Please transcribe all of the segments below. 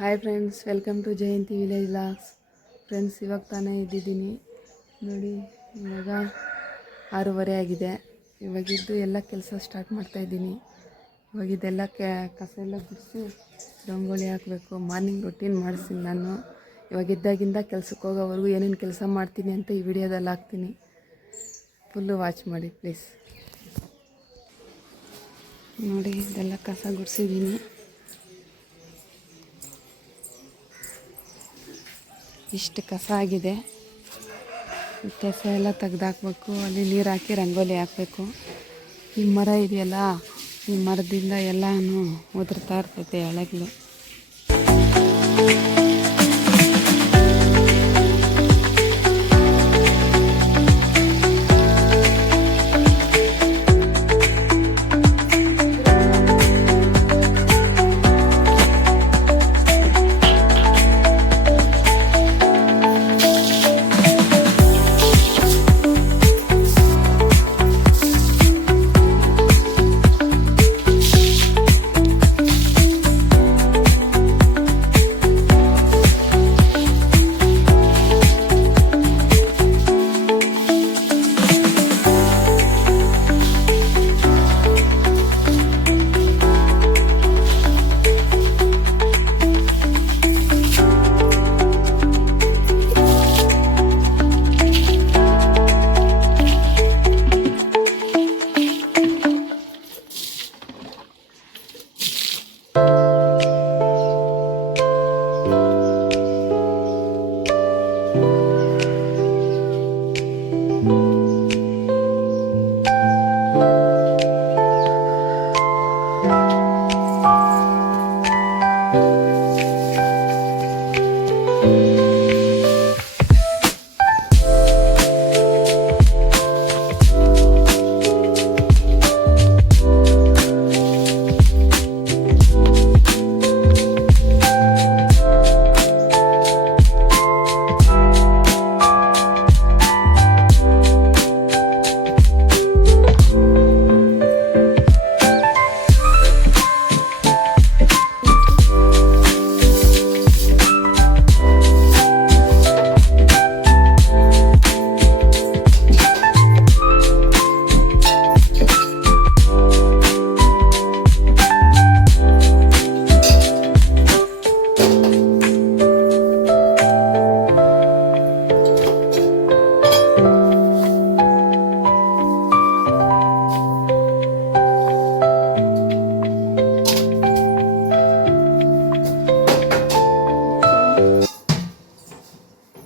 Hi friends, welcome to Jayanthi village logs. Friends, ಇವಾಗ ತಾನೇ ಇದ್ದಿದ್ದೀನಿ ನೋಡಿ. ಇವಾಗ 6:30 ಆಗಿದೆ. ಇವಾಗಿದ್ದು ಎಲ್ಲ ಕೆಲಸ ಸ್ಟಾರ್ಟ್ ಮಾಡ್ತಾಯಿದ್ದೀನಿ. ಇವಾಗಿದ್ದೆಲ್ಲ ಕಸ ಎಲ್ಲ ಗುಡಿಸಿ ರಂಗೋಲಿ ಹಾಕಬೇಕು. ಮಾರ್ನಿಂಗ್ ರೊಟೀನ್ ಮಾಡಿಸ್ತೀನಿ ನಾನು. ಇವಾಗಿದ್ದಾಗಿಂದ ಕೆಲ್ಸಕ್ಕೆ ಹೋಗೋವರೆಗೂ ಏನೇನು ಕೆಲಸ ಮಾಡ್ತೀನಿ ಅಂತ ಈ ವಿಡಿಯೋದಲ್ಲಿ ಹಾಕ್ತೀನಿ. ಫುಲ್ಲು ವಾಚ್ ಮಾಡಿ ಪ್ಲೀಸ್. ನೋಡಿ, ಇದೆಲ್ಲ ಕಸ ಗುಡಿಸಿದ್ದೀನಿ. ಇಷ್ಟು ಕಸ ಆಗಿದೆ. ಈ ಕಸ ಎಲ್ಲ ತೆಗ್ದಾಕ್ಬೇಕು. ಅಲ್ಲಿ ನೀರು ಹಾಕಿ ರಂಗೋಲಿ ಹಾಕಬೇಕು. ಈ ಮರ ಇದೆಯಲ್ಲ, ಈ ಮರದಿಂದ ಎಲ್ಲನೂ ಉದುರ್ತಾ ಇರ್ತೈತೆ ಎಳೆಗಳು.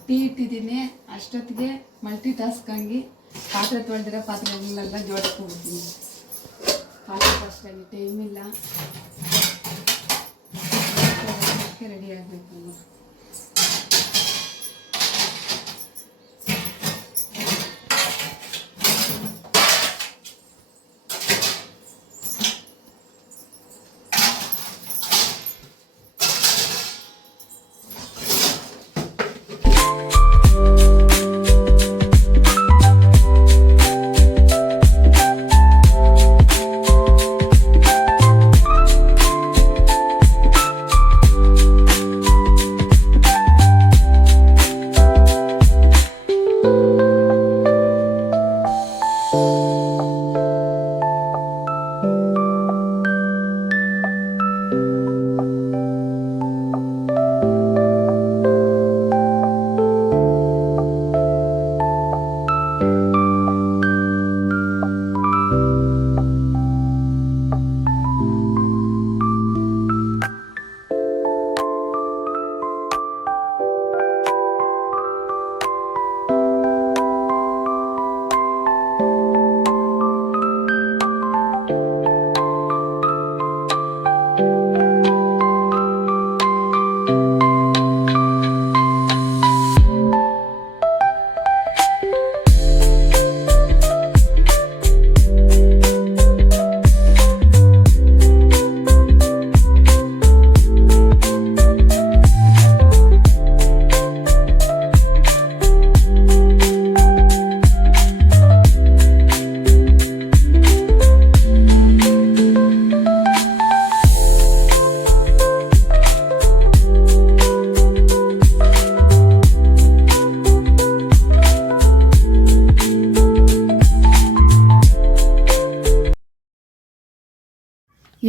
ಟೀ ಇಟ್ಟಿದ್ದೀನಿ. ಅಷ್ಟೊತ್ತಿಗೆ ಮಲ್ಟಿ ಟಾಸ್ಕ್ ಆಗಿ ಪಾತ್ರೆ ತೊಳೆದಿರೋ ಪಾತ್ರೆಗಳೆಲ್ಲ ಜೋಡಕ್ಕೆ ಹೋಗ್ತೀನಿ. ಪಾತ್ರೆ ಅಷ್ಟಾಗಿ ಟೈಮ್ ಇಲ್ಲ, ರೆಡಿ ಆಗಬೇಕು.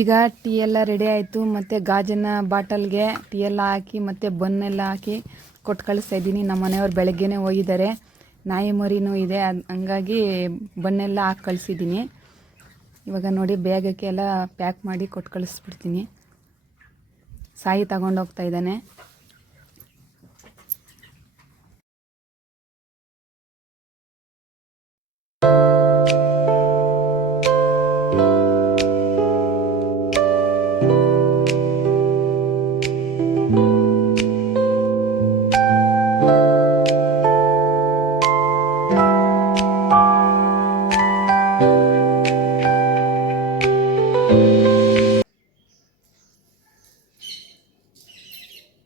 ಈಗ ಟೀ ಎಲ್ಲ ರೆಡಿ ಆಯಿತು, ಮತ್ತು ಗಾಜಿನ ಬಾಟಲ್ಗೆ ಟೀ ಎಲ್ಲ ಹಾಕಿ ಮತ್ತು ಬನ್ನೆಲ್ಲ ಹಾಕಿ ಕೊಟ್ಟು ಕಳಿಸ್ತಾ ಇದ್ದೀನಿ. ನಮ್ಮ ಮನೆಯವ್ರು ಬೆಳಗ್ಗೆನೇ ಹೋಗಿದ್ದಾರೆ, ನಾಯಿ ಮರಿನೂ ಇದೆ, ಹಂಗಾಗಿ ಬನ್ನೆಲ್ಲ ಹಾಕಿ ಕಳಿಸಿದ್ದೀನಿ. ಇವಾಗ ನೋಡಿ ಬ್ಯಾಗಕ್ಕೆ ಎಲ್ಲ ಪ್ಯಾಕ್ ಮಾಡಿ ಕೊಟ್ಟು ಕಳಿಸ್ಬಿಡ್ತೀನಿ. ಸಾಯಿ ತಗೊಂಡೋಗ್ತಾ ಇದ್ದಾನೆ.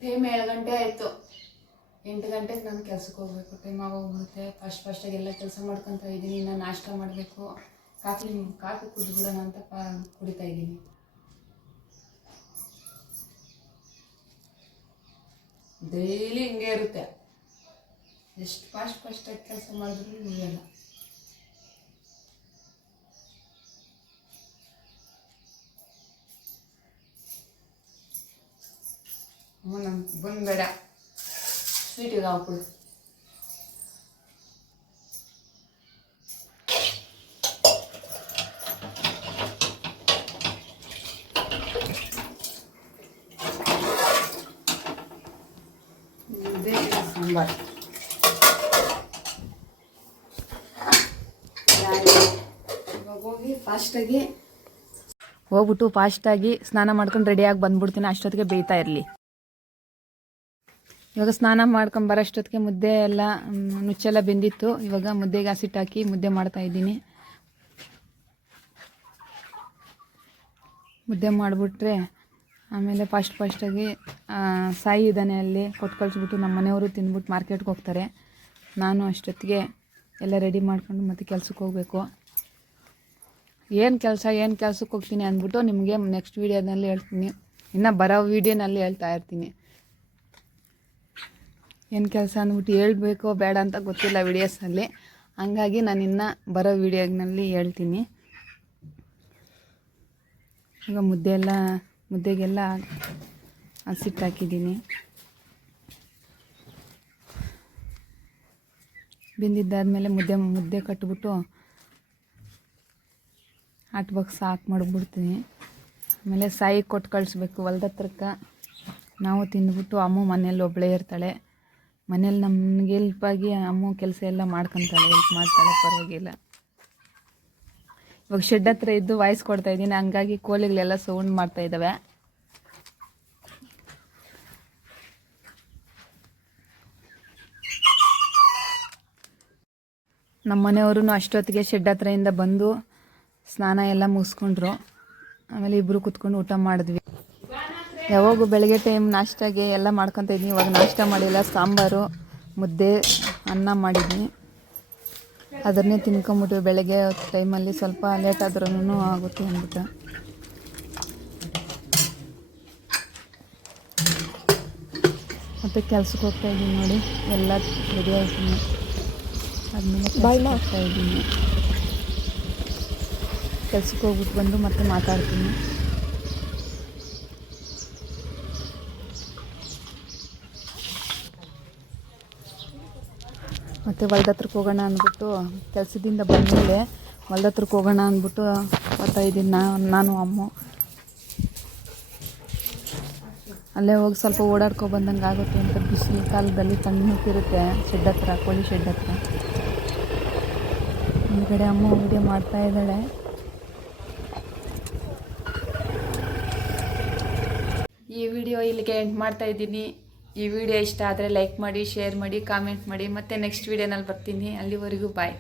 ಟೈಮ್ 7 ಗಂಟೆ ಆಯಿತು. 8 ಗಂಟೆಗೆ ನಾನು ಕೆಲ್ಸಕ್ಕೆ ಹೋಗ್ಬೇಕು. ಟೈಮ್ ಆಗೋಗ್ಬಿಡುತ್ತೆ. ಫಸ್ಟಾಗಿ ಎಲ್ಲ ಕೆಲಸ ಮಾಡ್ಕೊತಾ ಇದ್ದೀನಿ. ಇನ್ನು ನಾಷ್ಟ ಮಾಡಬೇಕು. ಕಾಫಿ ಕುಡಿದ್ಬಿಡೋಣ ಅಂತ ಕುಡಿತಾ ಇದ್ದೀನಿ. ಡೈಲಿ ಹಿಂಗೆ ಇರುತ್ತೆ, ಎಷ್ಟು ಫಾಸ್ಟಾಗಿ ಕೆಲಸ ಮಾಡಿದ್ರು ಮುಗಿಯಲ್ಲ. ನಂಗೆ ಬಂದ್ಬೇಡ, ಸ್ವೀಟಿಗೆ ಹಾಕ್ಬಿಡು. ಸಾಂಬಾರು ಇವಾಗ ಹೋಗ್ಬಿಟ್ಟು ಫಾಸ್ಟಾಗಿ ಸ್ನಾನ ಮಾಡ್ಕೊಂಡು ರೆಡಿಯಾಗಿ ಬಂದ್ಬಿಡ್ತೀನಿ. ಅಷ್ಟೊತ್ತಿಗೆ ಬೇಯ್ತಾ ಇರಲಿ. ಇವಾಗ ಸ್ನಾನ ಮಾಡ್ಕೊಂಡು ಬರೋಷ್ಟೊತ್ತಿಗೆ ಮುದ್ದೆ ಎಲ್ಲ ನುಚ್ಚೆಲ್ಲ ಬೆಂದಿತ್ತು. ಇವಾಗ ಮುದ್ದೆಗೆ ಹಸಿಟ್ಟು ಹಾಕಿ ಮುದ್ದೆ ಮಾಡ್ತಾಯಿದ್ದೀನಿ. ಮುದ್ದೆ ಮಾಡಿಬಿಟ್ರೆ ಆಮೇಲೆ ಫಾಸ್ಟಾಗಿ ಸಾಯಿ ಇದ್ದಾನೆ, ಅಲ್ಲಿ ಕೊಟ್ಟು ಕಳಿಸ್ಬಿಟ್ಟು ನಮ್ಮ ಮನೆಯವರು ತಿಂದ್ಬಿಟ್ಟು ಮಾರ್ಕೆಟ್ಗೆ ಹೋಗ್ತಾರೆ. ನಾನು ಅಷ್ಟೊತ್ತಿಗೆ ಎಲ್ಲ ರೆಡಿ ಮಾಡ್ಕೊಂಡು ಮತ್ತೆ ಕೆಲ್ಸಕ್ಕೆ ಹೋಗಬೇಕು. ಏನು ಕೆಲ್ಸಕ್ಕೆ ಹೋಗ್ತೀನಿ ಅಂದ್ಬಿಟ್ಟು ನಿಮಗೆ ನೆಕ್ಸ್ಟ್ ವೀಡಿಯೋನಲ್ಲಿ ಹೇಳ್ತೀನಿ. ಇನ್ನು ಬರೋ ವೀಡಿಯೋನಲ್ಲಿ ಹೇಳ್ತಾ ಇರ್ತೀನಿ. ಏನು ಕೆಲಸ ಅಂದ್ಬಿಟ್ಟು ಹೇಳ್ಬೇಕೋ ಬೇಡ ಅಂತ ಗೊತ್ತಿಲ್ಲ ವೀಡಿಯೋಸಲ್ಲಿ, ಹಂಗಾಗಿ ನಾನು ಇನ್ನು ಬರೋ ವೀಡಿಯೋನಲ್ಲಿ ಹೇಳ್ತೀನಿ. ಈಗ ಮುದ್ದೆಗೆಲ್ಲ ಹಸಿಟ್ಟು ಹಾಕಿದ್ದೀನಿ. ಬೆಂದಿದ್ದಾದಮೇಲೆ ಮುದ್ದೆ ಕಟ್ಬಿಟ್ಟು ಹಾಟ್ ಬಾಕ್ಸ್ ಹಾಕಿ ಮಾಡಿಬಿಡ್ತೀನಿ. ಆಮೇಲೆ ಸಾಯಿ ಕೊಟ್ಟು ಕಳಿಸ್ಬೇಕು ಹೊಲ್ದ ಹತ್ರಕ್ಕೆ. ನಾವು ತಿಂದ್ಬಿಟ್ಟು ಅಮ್ಮ ಮನೇಲಿ ಒಬ್ಬಳೇ ಇರ್ತಾಳೆ. ಮನೇಲಿ ನಮಗೆ ಹೆಲ್ಪಾಗಿ ಅಮ್ಮ ಕೆಲಸ ಎಲ್ಲ ಮಾಡ್ಕೊತಾಳೆ, ಹೆಲ್ಪ್ ಮಾಡ್ತಾಳೆ, ಪರವಾಗಿಲ್ಲ. ಇವಾಗ ಶೆಡ್ ಹತ್ರ ಇದ್ದು ವಾಯ್ಸ್ ಕೊಡ್ತಾಯಿದ್ದೀನಿ, ಹಂಗಾಗಿ ಕೋಳಿಗಳೆಲ್ಲ ಸೌಂಡ್ ಮಾಡ್ತಾಯಿದ್ದಾವೆ. ನಮ್ಮ ಮನೆಯವರು ಅಷ್ಟೊತ್ತಿಗೆ ಶೆಡ್ ಹತ್ರದಿಂದ ಬಂದು ಸ್ನಾನ ಎಲ್ಲ ಮುಗಿಸ್ಕೊಂಡ್ರು. ಆಮೇಲೆ ಇಬ್ಬರು ಕುತ್ಕೊಂಡು ಊಟ ಮಾಡಿದ್ವಿ. ಯಾವಾಗೂ ಬೆಳಗ್ಗೆ ಟೈಮ್ ನಾಷ್ಟಾಗೆ ಎಲ್ಲ ಮಾಡ್ಕೊತ ಇದ್ದೀನಿ. ಇವಾಗ ನಾಷ್ಟ ಮಾಡಿಲ್ಲ, ಸಾಂಬಾರು ಮುದ್ದೆ ಅನ್ನ ಮಾಡಿದ್ನಿ, ಅದನ್ನೇ ತಿನ್ಕೊಂಬಿಟ್ಟು ಬೆಳಗ್ಗೆ ಟೈಮಲ್ಲಿ ಸ್ವಲ್ಪ ಲೇಟ್ ಆದ್ರೂ ಆಗುತ್ತೆ ಅಂದ್ಬಿಟ್ಟು. ಮತ್ತು ಕೆಲ್ಸಕ್ಕೆ ಹೋಗ್ತಾಯಿದ್ದೀನಿ. ನೋಡಿ ಎಲ್ಲ ರೆಡಿ ಆಯ್ತೀನಿ. ಆದಮೇಲೆ ಹೋಗ್ತಾಯಿದ್ದೀನಿ. ಕೆಲ್ಸಕ್ಕೆ ಹೋಗ್ಬಿಟ್ಟು ಬಂದು ಮತ್ತೆ ಮಾತಾಡ್ತೀನಿ. ಮತ್ತು ಹೊಲ್ದ ಹತ್ರಕ್ಕೆ ಹೋಗೋಣ ಅಂದ್ಬಿಟ್ಟು, ಕೆಲಸದಿಂದ ಬಂದಮೇಲೆ ಹೊಲ್ದ ಹತ್ರಕ್ಕೆ ಹೋಗೋಣ ಅಂದ್ಬಿಟ್ಟು ಬರ್ತಾಯಿದ್ದೀನಿ ನಾನು ಅಮ್ಮ. ಅಲ್ಲೇ ಹೋಗಿ ಸ್ವಲ್ಪ ಓಡಾಡ್ಕೊಬಂದಂಗೆ ಆಗುತ್ತೆ ಅಂತ. ಬಿಸಿಲು ಕಾಲದಲ್ಲಿ ತಣ್ಣಕ್ಕಿರುತ್ತೆ ಶೆಡ್ ಹತ್ರ, ಕೋಳಿ ಶೆಡ್ ಹತ್ರ. ಹಿಂದ್ಗಡೆ ಅಮ್ಮ ವಿಡಿಯೋ ಮಾಡ್ತಾಯಿದ್ದಾಳೆ. ಈ ವಿಡಿಯೋ ಇಲ್ಲಿಗೆ ಎಂಡ್ ಮಾಡ್ತಾಯಿದ್ದೀನಿ. ಈ ವಿಡಿಯೋ ಇಷ್ಟ ಆದರೆ ಲೈಕ್ ಮಾಡಿ, ಶೇರ್ ಮಾಡಿ, ಕಾಮೆಂಟ್ ಮಾಡಿ. ಮತ್ತೆ ನೆಕ್ಸ್ಟ್ ವಿಡಿಯೋನಲ್ಲಿ ಬರ್ತೀನಿ. ಅಲ್ಲಿವರೆಗೂ ಬಾಯ್.